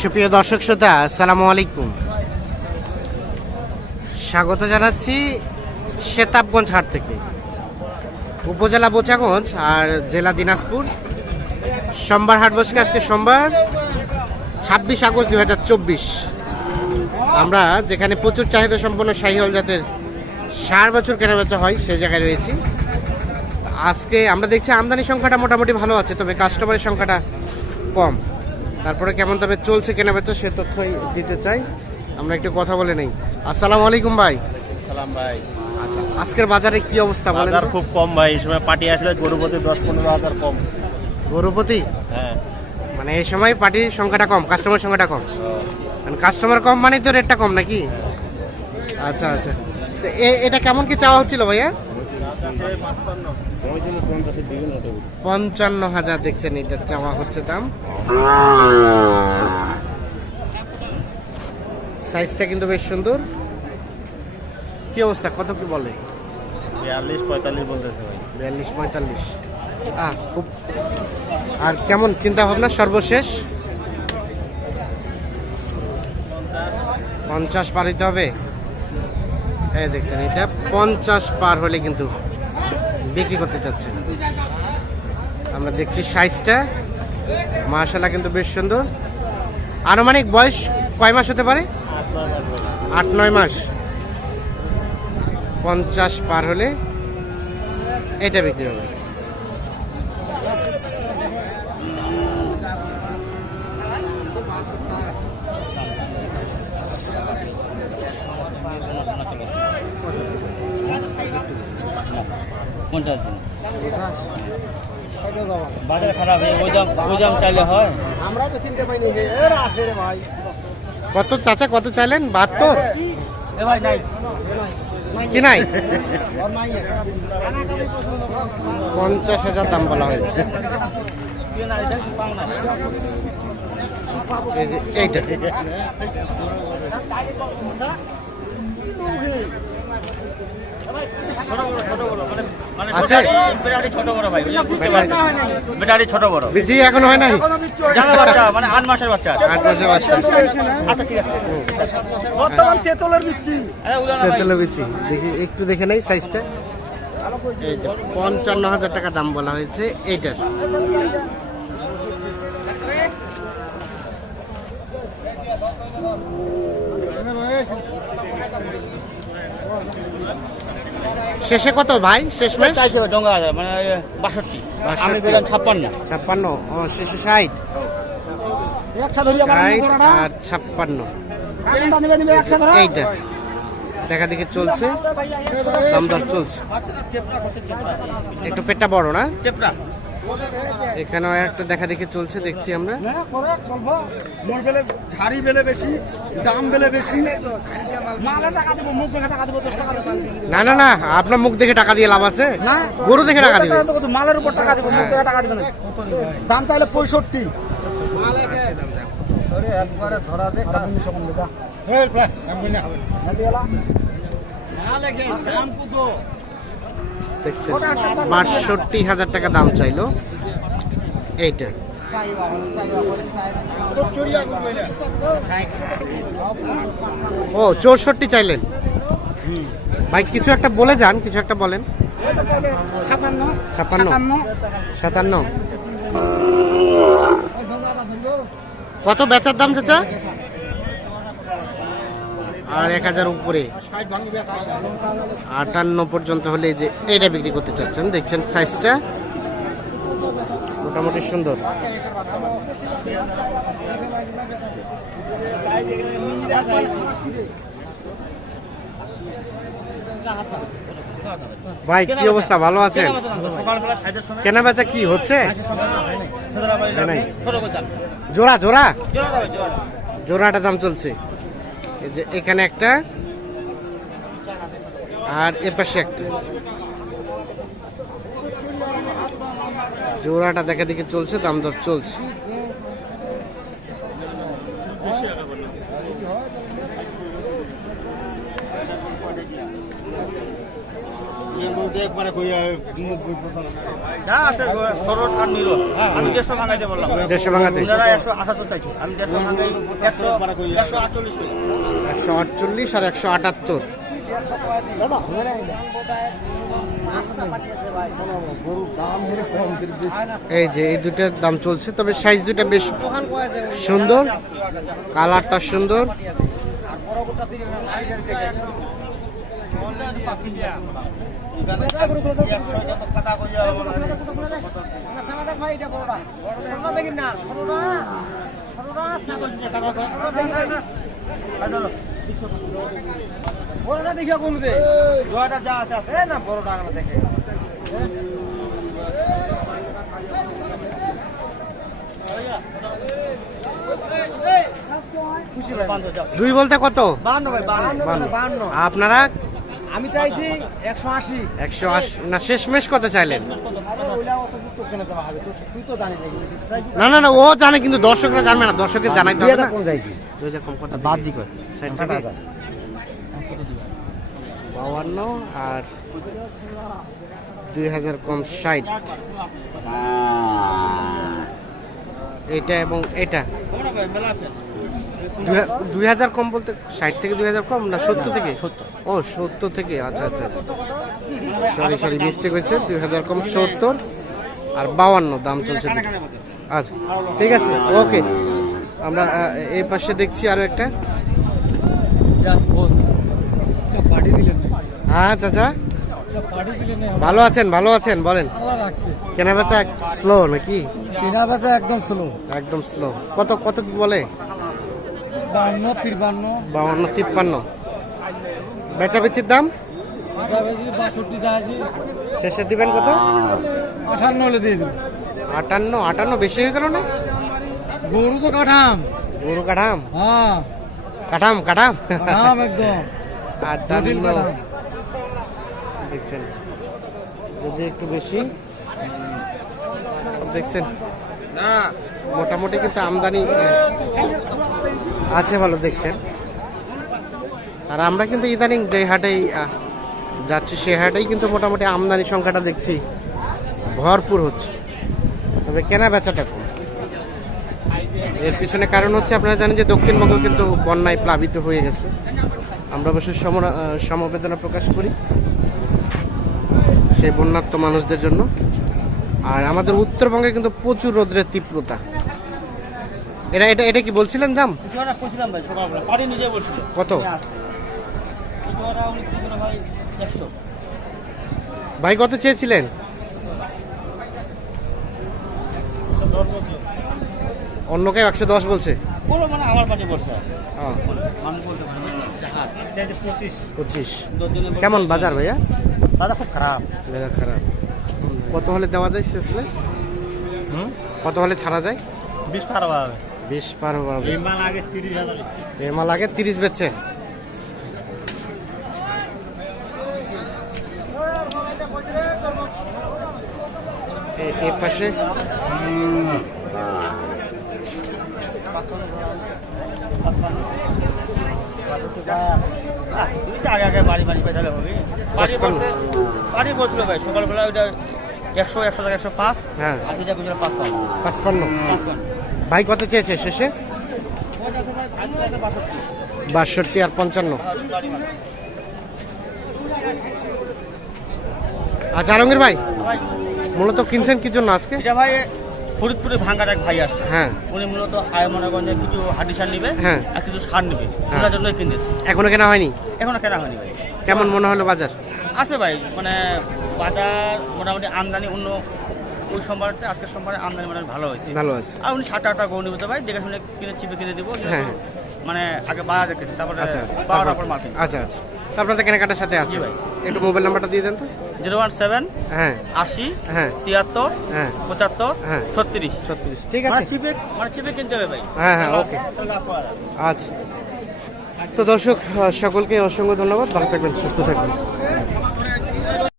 সুপ্রিয় দর্শক শ্রোতা, আসসালামু আলাইকুম। স্বাগত জানাচ্ছি শেতাবগঞ্জ হাট থেকে। উপজেলা বোচাগঞ্জ আর জেলা দিনাজপুর। সোমবার হাট বসে আজকে সোমবার, ছাব্বিশ আগস্ট দু হাজার চব্বিশ। আমরা যেখানে প্রচুর চাহিদা সম্পন্ন শাহিহল জাতের সার বছর কেনাবেচা হয়, সেই জায়গায় রয়েছি। আজকে আমরা দেখছি আমদানি সংখ্যাটা মোটামুটি ভালো আছে, তবে কাস্টমারের সংখ্যাটা কম। তারপরে কেমন তবে চলছে কেনাবেচা সে তথ্যই দিতে চাই। আমরা একটু কথা বলে নেই। আসসালামু আলাইকুম ভাই। সালাম ভাই। আচ্ছা আজকের বাজারে কি অবস্থা বাজার খুব কম ভাই এই সময় পার্টি আসলে গরু প্রতি দশ পনেরো হাজার কম। গরুপতি? হ্যাঁ। মানে এই সময় পার্টির সংখ্যাটা কম কাস্টমার সংখ্যাটা কম। মানে কাস্টমার কম মানে তো রেটটা কম নাকি? আচ্ছা আচ্ছা। তো এটা কেমন কি চাওয়া হচ্ছিল ভাইয়া? পঞ্চান্ন হাজার দেখছেন এটা চাওয়া হচ্ছে দাম। সাইজটা কিন্তু বেশ সুন্দর। কি অবস্থা কত কি বলে? বিয়াল্লিশ পঁয়তাল্লিশ বলতেছে ভাই। বিয়াল্লিশ পঁয়তাল্লিশ। আহ খুব আর কেমন চিন্তা ভাবনা সর্বশেষ? পঞ্চাশ পার হবে? এই দেখছেন, এটা পঞ্চাশ পার হলে কিন্তু বিক্রি করতে চাচ্ছে আমরা দেখছি সাইজটা। মাসালা কিন্তু বেশ সুন্দর। আনুমানিক বয়স কয় মাস হতে পারে? আট নয় মাস। পঞ্চাশ পার হলে এটা বিক্রি হবে। পঞ্চাশ দিন। বাজার খারাপ হয়ে ওই দাম ওই দাম চাইলে হয়। আমরা তো কিনতে পাইনি ভাই। কত চাচা কত চাইলেন? বাহাত্তর? এ ভাই নাই। কি নাই? ওর নাই কানাকানি পছন্দ কর পঞ্চাশ হাজার দাম বলা হয়েছে। এইটা। আছে বেটারি ছোট বড় ভাই ব্যাটারি- ছোট বড়। বিজি এখন হয় নাই? জানা বাচ্চা মানে আট মাসের বাচ্চা আট মাসের বাচ্চা আচ্ছা ঠিক আছে। বর্তমান তেতলের দিচ্ছি আরে উদাহরণ ভাই। তেতুলে বিচি দেখি একটু দেখে নেই সাইজটা পঞ্চান্ন হাজার টাকা দাম বলা হয়েছে এইটার। শেষে কত ভাই? শেষ মাস চাইছে ডঙ্গা হাজার মানে বাষট্টি। আমি। বললাম ছাপ্পান্ন। ছাপ্পান্ন ও শেষে ষাট। আর ছাপ্পান্ন। এইটা। দেখা দেখি চলছে। দাম চলছে। একটু পেটটা বড় না? টেপরা এখানেও একটা দেখা দেখি চলছে দেখছি আমরা। বেলে ঝাড়ি বেলে বেশি দাম বেলে বেশি। মালে টাকা দেবো মুখ দেখে টাকা দেবো দশ টাকা দেবো। না না না আপনার মুখ দেখে টাকা দিয়ে লাভ আছে। গরু দেখে টাকা দিবে মালের উপর টাকা দেবো মুখ দেখে টাকা দেবে না দাম তাহলে পঁয়ষট্টি। আরে একবারে ধরা দেখা না দেখছেন। বাষট্টি হাজার টাকা দাম চাইলো। এইটা। ও চৌষট্টি চাইলেন। ভাই কিছু একটা বলে যান কিছু একটা বলেন। ছাপান্ন। সাতান্ন। কত বেচার দাম চাচা? আর এক হাজার উপরে। আটান্ন পর্যন্ত হলে যে এটা বিক্রি করতে চাচ্ছেন, দেখছেন সাইজটা মোটামুটি সুন্দর। ভাই, কি অবস্থা? ভালো সকালবেলা কেনা বেচা কি হচ্ছে? জোড়া জোড়া। জোড়াটা দাম চলছে। যে এখানে একটা আর এ পাশে একটা। জোড়াটা দেখা দেখে চলছে দাম দর চলছে। দেড়শো ভাঙাইতে বললাম। দেড়শো ভাঙাতে। একশো আমি দেড়শো ভাঙাই একশো আটচল্লিশ একশো আটচল্লিশ আর একশো আটাত্তর। এই যে, এই দুটার দাম চলছে, তবে সাইজ দুটা বেশ সুন্দর কালারটা সুন্দর। বড়টা কোন রে জয়টা যা আছে আছে। না বড়টা আগে দেখে। দুই বলতে কত? বান্ন ভাই বান্ন। বান্ন। আপনারা আমি চাইছি একশো আশি। একশো আশি। না শেষমেশ কত চাইলেন। না না না ও জানে কিন্তু দর্শকরা জানবে না। দর্শকের জানাইতে হবে না। চাইছি দুই হাজার কম কত বাদ দি কর বাউান্ন আর দুই হাজার কম ষাট। এটা এবং এটা। দুই- হাজার কম বলতে ষাট থেকে দুই হাজার কম না সত্তর থেকে? ও সত্তর থেকে আচ্ছা আচ্ছা সরি সরি মিস্টেক হয়েছে। দুই হাজার কম সত্তর আর বাউান্ন দাম চলছে আচ্ছা ঠিক আছে ওকে। আমরা এই পাশে দেখছি আরও একটা। হ্যাঁ চাচা ভালো আছেন ভালো আছেন বলেন। কেনা বেচা স্লো নাকি? কেনা বেচা একদম স্লো একদম স্লো কত কত কি বলে? বান্ন তিরবান্ন বাউন্ন তিপ্পান্ন। বেচা বেচির দাম বাষট্টি শেষে দিবেন কত? আঠান্ন হলে দিয়ে দিন আটান্ন আটান্ন বেশি হয়ে গেল না? গরু তো কাঠাম। গরু কাঠাম? হ্যাঁ। কাঠাম কাঠাম? কাঠাম একদম। কাঠাম। দেখছেন। যদি একটু বেশি। দেখছেন। মোটামুটি কিন্তু আমদানি আছে ভালো, দেখছেন। আর আমরা কিন্তু ইদানিং যে হাটেই যাচ্ছি, সে হাটেই কিন্তু মোটামুটি আমদানি সংখ্যাটা দেখছি ভরপুর হচ্ছে। তবে কেনা বেচাটা কম। এর পিছনে কারণ হচ্ছে, আপনারা জানেন যে দক্ষিণবঙ্গ কিন্তু বন্যায় প্লাবিত হয়ে গেছে। আমরা অবশ্যই সমবেদনা প্রকাশ করি সেই বন্যার্ত মানুষদের জন্য। আর আমাদের উত্তরবঙ্গে কিন্তু প্রচুর রোদ্রের তীব্রতা। এটা এটা এটা কি বলছিলেন দাম? কত? ভাই কত চেয়েছিলেন? অন্য কেউ একশো দশ বলছে। বলো মানে পঁচিশ। কেমন বাজার ভাইয়া? দাদা খুব খারাপ। বাজার খারাপ। কত হলে দেওয়া যায় শেষমেশ কত হলে ছাড়া যায়? বিশ পার হবে। বিশ পার হবে। এই মাল আগে তিরিশ হাজার এর মাল আগে তিরিশ বেচছে। এ- পাশে? আগে আগে বাড়ি বাড়ি পেছালে হবে বাড়ি পাঁচপান্ন। বাড়ি বলছিল ভাই সকালবেলা ওইটা একশো একশো টাকা একশো পাঁচ। হ্যাঁ। আর দুইটা পাঁচপান্ন। ভাই কত চেয়েছে শেষে? বাষট্টি আর পঞ্চান্ন। আচ্ছা আলমগীর ভাই মূলত কিনছেন কি জন্য আজকে? এটা ভাই ফরিদপুরে ভাঙ্গার এক ভাই আসছে। হ্যাঁ। উনি মূলত আয় মনে কিছু হাডি সার নিবে হ্যাঁ। আর কিছু সার নিবে। ওনার জন্যই কিনতেছে এখনও কেনা হয়নি? এখনও কেনা হয়নি ভাই। কেমন মনে হলো বাজার? আছে ভাই মানে বাজার মোটামুটি আমদানি অন্য ওই সোমবারতে আজকের সোমবারে আমদানি মোটামুটি ভালো হয়েছে। ভালো আছে আর উনি ষাট টাকা গরু নিবে ভাই দেখে শুনে কিনে চিপে কিনে দেবো যেহেতু হ্যাঁ। মানে আগে বাজার দেখতেছি তারপরে আচ্ছা আচ্ছা। বারোটার পর কিনবো আচ্ছা আচ্ছা। তো আপনাদের কেনাকাটার সাথে আছে? ভাই। একটু মোবাইল নাম্বারটা দিয়ে দেন তো। জিরো ওয়ান সেভেন হ্যাঁ। আশি হ্যাঁ। তিয়াত্তর হ্যাঁ। পঁচাত্তর হ্যাঁ। ছত্রিশ। ছত্রিশ। ঠিক মানে আছে চিপে মানে চিপে কিনতে হবে ভাই। হ্যাঁ হ্যাঁ ওকে। আচ্ছা। তো দর্শক সকলকে অসংখ্য ধন্যবাদ। ভালো থাকবেন সুস্থ থাকবেন।